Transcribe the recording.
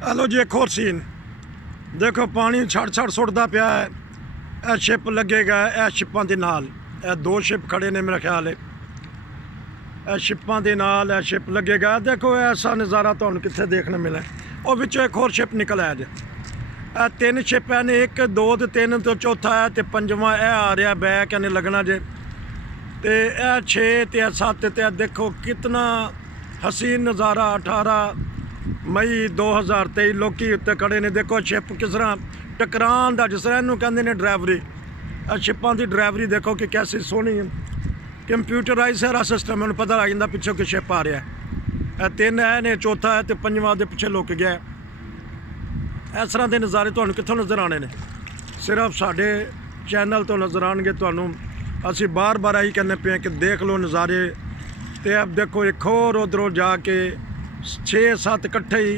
Hello जी, एक और scene देखो। पानी छड़ सुटदा पिया है। यह शिप लगेगा, यह शिपां दे नाल, यह दो शिप खड़े ने मेरा ख्याल है। यह शिपां दे नाल यह शिप लगेगा। देखो ऐसा नज़ारा तुहानूं कित्थे देखने मिले। और विचों एक होर शिप निकल आया जे। तीन शिप है ने, एक दो ते तीन तो चौथा है ते पंजवां यह आ रहा बैक यानी लगना जे। ते यह 6 ते 7 ते देखो कितना हसीन नज़ारा। 18 मई 2023 लोग उत्ते खड़े ने। देखो शिप किस तरह टकरान का, जिस तरह इनू कहते हैं ड्राइवरी, शिपां की ड्राइवरी देखो कि कैसी सोहनी है। कंप्यूटराइज सारा सिस्टम, मैंने पता लग जाता पिछों कि शिप आ रहा है। तीन है ने, चौथा है तो पंजवां दे पिछे लुक गया। इस तरह के नज़ारे तुहानूं कित्थों नज़र आने ने? सिर्फ साडे चैनल तो नज़र आएंगे। तुहानूं असी बार बार आई कहने पे कि देख लो नज़ारे। तो अब देखो एक होर उधरों जाके 6-7 इकट्ठे ही